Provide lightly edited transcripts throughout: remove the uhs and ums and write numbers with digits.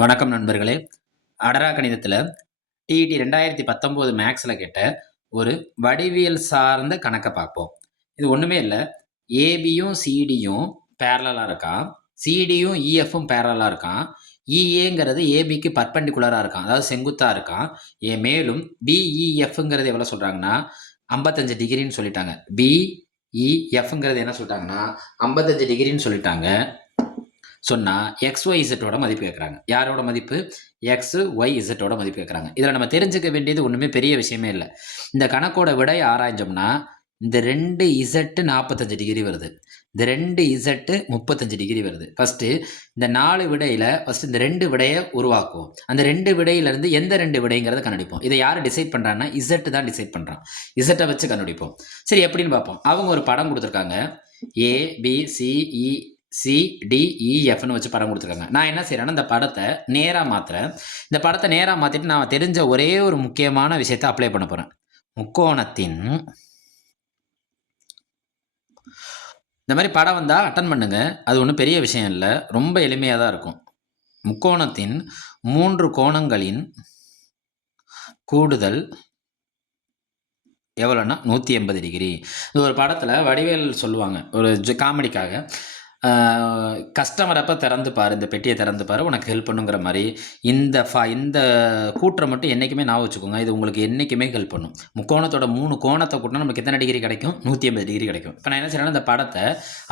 வணக்கம் நண்பர்களே. அடரா கணிதத்தில் டிஇடி 2019 மேக்ஸில் கேட்ட ஒரு வடிவியல் சார்ந்த கணக்கை பார்ப்போம். இது ஒன்றுமே இல்லை. ஏபியும் சிடியும் பேரலாக இருக்கான், சிடியும் இஎஃப்பும் பேரலாக இருக்கான், இஏங்கிறது ஏபிக்கு பர்பெண்டிகுலராக இருக்கான், அதாவது செங்குத்தாக இருக்கான். மேலும் பிஇஎஃப்ங்கிறது எவ்வளோ சொல்கிறாங்கன்னா 55 டிகிரின்னு சொல்லிட்டாங்க. பிஇஎஃப்ங்கிறது என்ன சொல்லிட்டாங்கன்னா 55 டிகிரின்னு சொல்லிட்டாங்க. சொன்னால் XYZோட மதிப்பு கேட்குறாங்க. யாரோட மதிப்பு? XYZோட மதிப்பு கேட்குறாங்க. இதில் நம்ம தெரிஞ்சுக்க வேண்டியது ஒன்றுமே பெரிய விஷயமே இல்லை. இந்த கணக்கோட விடை ஆராய்ஞ்சோம்னா இந்த 2Z 45 டிகிரி வருது, இந்த 2Z 35 டிகிரி வருது. ஃபஸ்ட்டு இந்த 4 விடையில் ஃபஸ்ட்டு இந்த 2 விடையை உருவாக்குவோம். அந்த 2 விடையிலேருந்து எந்த 2 விடைங்கிறத கண்டுபிடிப்போம். இதை யார் டிசைட் பண்ணுறாங்கன்னா Z தான் டிசைட் பண்ணுறான். Z வச்சு கண்டுபிடிப்போம். சரி, எப்படின்னு பார்ப்போம். அவங்க ஒரு படம் கொடுத்துருக்காங்க. ABCECDEFன்னு வச்சு படம் கொடுத்துருக்காங்க. நான் என்ன செய்கிறேன்னா இந்த படத்தை நேராக மாற்றுறேன். இந்த படத்தை நேராக மாற்றிட்டு நான் தெரிஞ்ச ஒரே ஒரு முக்கியமான விஷயத்தை அப்ளை பண்ண போகிறேன். முக்கோணத்தின் இந்த மாதிரி படம் வந்தால் அட்டன் பண்ணுங்க. அது ஒன்றும் பெரிய விஷயம் இல்லை, ரொம்ப எளிமையாக தான் இருக்கும். முக்கோணத்தின் 3 கோணங்களின் கூடுதல் எவ்வளோன்னா 180 டிகிரி. இது ஒரு படத்தில் வடிவேல் சொல்லுவாங்க, ஒரு காமெடிக்காக, கஸ்டமர் அப்போ திறந்து பாரு, இந்த பெட்டியை திறந்து பாரு, உனக்கு ஹெல்ப் பண்ணுங்கிற மாதிரி. இந்த கூற்றை மட்டும் என்றைக்குமே ஞாபகம் வச்சுக்கோங்க. இது உங்களுக்கு என்றைக்குமே ஹெல்ப் பண்ணும். முக்கோணத்தோட 3 கோணத்தை கூட்டினா நமக்கு எத்தனை டிகிரி கிடைக்கும்? 180 டிகிரி கிடைக்கும். இப்போ நான் என்ன செய்யறேன்னா இந்த படத்தை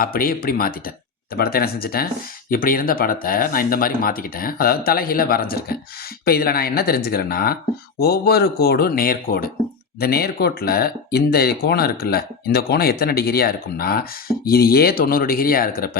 அப்படியே இப்படி மாற்றிட்டேன். இந்த படத்தை என்ன செஞ்சுட்டேன்? இப்படி இருந்த படத்தை நான் இந்த மாதிரி மாற்றிக்கிட்டேன், அதாவது தலைகீழ வரைஞ்சிருக்கேன். இப்போ இதில் நான் என்ன தெரிஞ்சுக்கிறேன்னா, ஒவ்வொரு கோடும் நேர்கோடு. இந்த நேர்கோட்டில் இந்த கோணம் இருக்குல்ல, இந்த கோணம் எத்தனை டிகிரியாக இருக்கும்னா, இது 90 டிகிரியாக இருக்கிறப்ப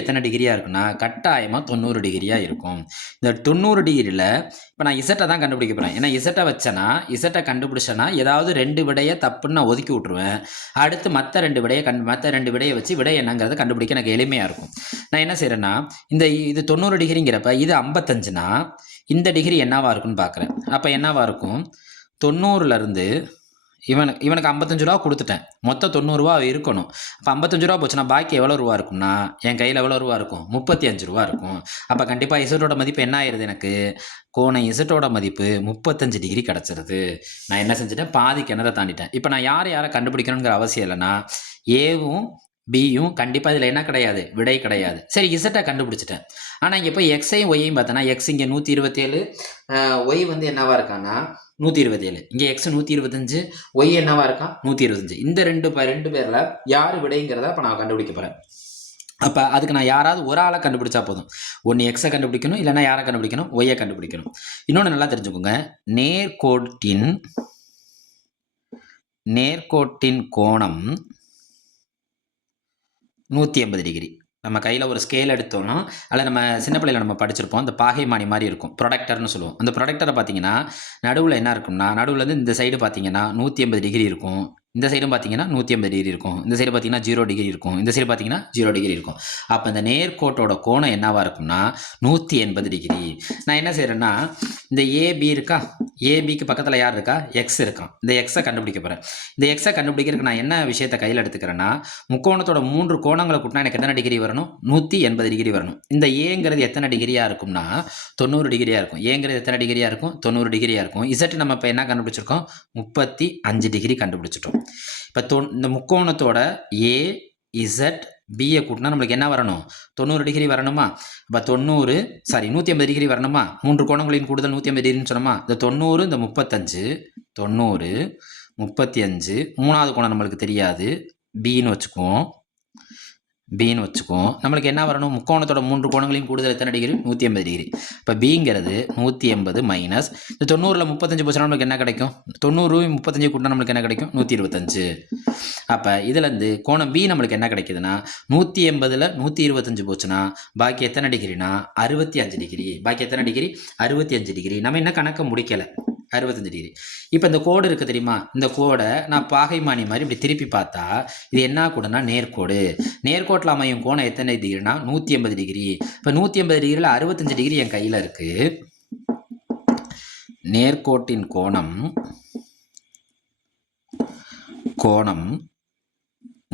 எத்தனை டிகிரியாக இருக்குன்னா கட்டாயமாக 90 டிகிரியாக இருக்கும். இந்த 90 டிகிரியில் இப்போ நான் இசட்டை தான் கண்டுபிடிக்க போகிறேன். ஏன்னா இசட்டை வச்சேன்னா, இசட்டை கண்டுபிடிச்சேன்னா ஏதாவது 2 விடையை தப்புன்னு நான் ஒதுக்கி விட்ருவேன். அடுத்து மற்ற 2 விடையை வச்சு விடை என்னங்கிறத கண்டுபிடிக்க எனக்கு எளிமையாக இருக்கும். நான் என்ன செய்கிறேன்னா, இது 90 டிகிரிங்கிறப்ப இது 55னா இந்த டிகிரி என்னவாக இருக்குன்னு பார்க்குறேன். அப்போ என்னவாக இருக்கும்? 90லேருந்து இவனுக்கு 55 ரூபா கொடுத்துட்டேன், மொத்தம் 90 ரூபா இருக்கணும். அப்போ 55 ரூபா போச்சுன்னா பாக்கி எவ்வளோ ரூபா இருக்கும்னா, என் கையில் எவ்வளோ ரூபா இருக்கும்? 35 ரூபா இருக்கும். அப்போ கண்டிப்பாக இசட்டோட மதிப்பு என்ன ஆயிடுது? எனக்கு கோணம் இசட்டோட மதிப்பு 35 டிகிரி கிடச்சிருது. நான் என்ன செஞ்சுட்டேன்? பாதி கிணறை தாண்டிட்டேன். இப்போ நான் யாரை கண்டுபிடிக்கணுங்கிற அவசியம் இல்லைன்னா, ஏவும் பியும் கண்டிப்பாக இதில் என்ன கிடையாது? விடை கிடையாது. சரி, இசட்டை கண்டுபிடிச்சிட்டேன். ஆனால் இங்கே போய் எக்ஸையும் ஒய்யையும் பார்த்தோன்னா, எக்ஸ் இங்கே 127, ஒய் வந்து என்னவா இருக்கான்னா 127, இங்கே எக்ஸ் 125, ஒய் என்னவா இருக்கான்? 125. இந்த ரெண்டு பேரில் யார் விடைங்கிறத இப்போ நான் கண்டுபிடிக்க போகிறேன். அப்போ அதுக்கு நான் யாராவது ஒரு ஆளை கண்டுபிடிச்சா போதும். ஒன்று எக்ஸை கண்டுபிடிக்கணும், இல்லைன்னா யாரை கண்டுபிடிக்கணும்? ஒய்யை கண்டுபிடிக்கணும். இன்னொன்று நல்லா தெரிஞ்சுக்கோங்க, நேர்கோட்டின் கோணம் 180 டிகிரி. நம்ம கையில் ஒரு ஸ்கேல் எடுத்தோம்னா, அதில் நம்ம சின்ன பிள்ளையில் நம்ம படிச்சிருப்போம், அந்த பாகைமானி மாதிரி இருக்கும், ப்ரொடக்டர்னு சொல்லுவோம். அந்த ப்ரொடக்டரை பார்த்தீங்கன்னா நடுவில் என்ன இருக்கும்னா, நடுவில் இந்த சைடு பார்த்தீங்கன்னா 180 டிகிரி இருக்கும், இந்த சைடும் பார்த்தீங்கன்னா 180 டிகிரி இருக்கும், இந்த சைடு பார்த்தீங்கன்னா 0 டிகிரி இருக்கும், இந்த சைடு பார்த்தீங்கன்னா 0 டிகிரி இருக்கும். அப்போ இந்த நேர்கோட்டோட கோணம் என்னவாக இருக்கும்னா 180 டிகிரி. நான் என்ன செய்கிறேன்னா, இந்த ஏபி இருக்கா, ஏபிக்கு பக்கத்தில் யார் இருக்கா? எக்ஸ் இருக்கான். இந்த எக்ஸை கண்டுபிடிக்க போகிறேன். இந்த எக்ஸை கண்டுபிடிக்கிறதுக்கு நான் என்ன விஷயத்தை கையில் எடுத்துக்கிறேன்னா, முக்கோணத்தோட 3 கோணங்களை கூட்டினா எனக்கு எத்தனை டிகிரி வரணும்? 180 டிகிரி வரணும். இந்த ஏங்கிறது எத்தனை டிகிரியாக இருக்கும்னா 90 டிகிரியாக இருக்கும். ஏங்கிறது எத்தனை டிகிரியாக இருக்கும்? 90 டிகிரியாக இருக்கும். இசட் நம்ம இப்போ என்ன கண்டுபிடிச்சிருக்கோம்? 35 டிகிரி கண்டுபிடிச்சிட்டோம். இப்போ இந்த முக்கோணத்தோட ஏ இசட் பியை கூட்டினா நம்மளுக்கு என்ன வரணும்? 90 டிகிரி வரணுமா? இப்போ 180 டிகிரி வரணுமா? 3 கோணங்களின் கூடுதல் 180 டிகிரின்னு சொன்னோமா? இந்த 90, இந்த 35, 90, 35, மூணாவது கோணம் நம்மளுக்கு தெரியாது, பின்னு வச்சுக்குவோம். நம்மளுக்கு என்ன வரணும்? முக்கோணத்தோட 3 கோணங்களையும் கூடுதல் எத்தனை டிகிரி? 180 டிகிரி. இப்போ பிங்கிறது 180 மைனஸ் இந்த 90ல் 35 போச்சுன்னா நம்மளுக்கு என்ன கிடைக்கும்? 90 35 கூட்டினா நம்மளுக்கு என்ன கிடைக்கும்? 125. அப்போ இதுலேருந்து கோணம் பி நம்மளுக்கு என்ன கிடைக்குதுன்னா 180ல் 125 போச்சுன்னா பாக்கி எத்தனை டிகிரினா 65 டிகிரி. பாக்கி எத்தனை டிகிரி? 65 டிகிரி. நம்ம என்ன கணக்கை முடிக்கலை, 65 டிகிரி. இப்போ இந்த கோடு இருக்குது தெரியுமா? இந்த கோடை நான் பாகைமானி மாதிரி இப்படி திருப்பி பார்த்தா இது என்ன கூடனா நேர்கோடு. நேர்கோட்டில் அமையும் கோணம் எத்தனை டிகிரினா 180 டிகிரி. இப்போ 180 டிகிரியில் 65 டிகிரி என் கையில் இருக்கு. நேர்கோட்டின் கோணம்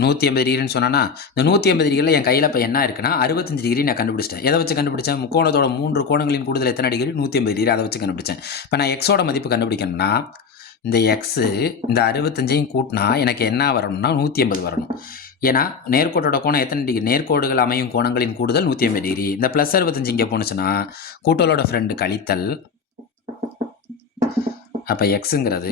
180 டிகிரின்னு சொன்னேன்னா, இந்த 180 டிகிரில என் கையில இப்ப என்ன இருக்குன்னா, 65 டிகிரி நான் கண்டுபிடிச்சிட்டேன். எத வச்சு கண்டுபிடிச்சேன்? முக்கோணத்தோட 3 கோணங்களின் கூடுதல் எத்தனை டிகிரி? 180 டிகிரி. அத வச்சு கண்டுபிடிச்சேன். இப்ப நான் எக்ஸோட மதிப்பு கண்டுபிடிக்கணும்னா, இந்த எக்ஸு இந்த 65யும் கூட்டினா எனக்கு என்ன வரணும்னா 180 வரணும். ஏன்னா, நேர்கோட்டோட கோணம் எத்தனை டிகிரி? நேர்கோடுகள் அமையும் கோணங்களின் கூடுதல் 180 டிகிரி. இந்த ப்ளஸ் 65 இங்க போணுச்சுன்னா, கூட்டலோட ஃப்ரெண்டு கழித்தல். அப்ப எக்ஸுங்கிறது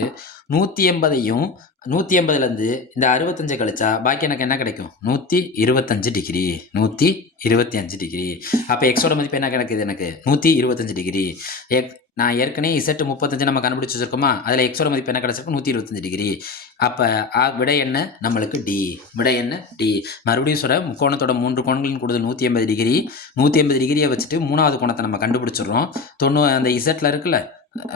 180யும் 180லேருந்து இந்த 65 கழிச்சா பாக்கி எனக்கு என்ன கிடைக்கும்? 125 டிகிரி. 125 டிகிரி. அப்ப எக்ஸோட மதிப்பு என்ன கிடைக்குது எனக்கு? 125 டிகிரி. நான் ஏற்கனவே Z 35 நம்ம கண்டுபிடிச்சு வச்சிருக்கோமா? அதில் எக்ஸோட மதிப்பு என்ன கிடைச்சிருக்கும்? 125 டிகிரி. அப்போ விடை என்ன? நம்மளுக்கு டி. விடை என்ன? டி. மறுபடியும் சொல்கிறேன், முக்கோணத்தோட 3 கோணங்களின் கூடுதல் 180 டிகிரி. 180 டிகிரியை வச்சுட்டு 3வது கோணத்தை நம்ம கண்டுபிடிச்சிடுறோம். அந்த இசட்டில் இருக்குல்ல,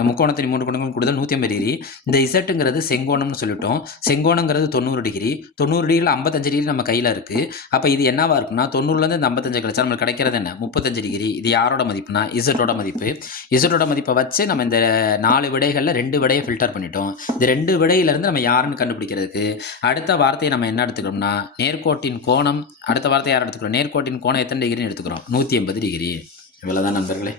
முக்கோணத்தின் 3 கோணங்களும் கூடுதல் 180 டிகிரி. இந்த இசட்டுங்கிறது செங்கோணம்னு சொல்லிட்டோம். செங்கோணங்கிறது 90 டிகிரி. 90 டிகிரியில் 55 டிகிரி நம்ம கையில் இருக்குது. அப்போ இது என்னவா இருக்குன்னா, 90லேருந்து இந்த 55 கழிச்சா நம்மளுக்கு கிடைக்கிறது என்ன? 35 டிகிரி. இது யாரோட மதிப்புனா இசட்டோட மதிப்பு. இசட்டோட மதிப்பை வச்சு நம்ம இந்த 4 விடைகளில் 2 விடையை ஃபில்டர் பண்ணிட்டோம். இந்த 2 விடையிலேருந்து நம்ம யாருன்னு கண்டுபிடிக்கிறதுக்கு அடுத்த வார்த்தையை நம்ம என்ன எடுத்துக்கிறோம்னா, நேர்கோட்டின் கோணம். அடுத்த வார்த்தை யார் எடுத்துக்கிறோம்? நேர்கோட்டின் கோணம் எத்தனை டிகிரின்னு எடுத்துக்கிறோம்? 180 டிகிரி. இவ்வளோதான் நண்பர்களே.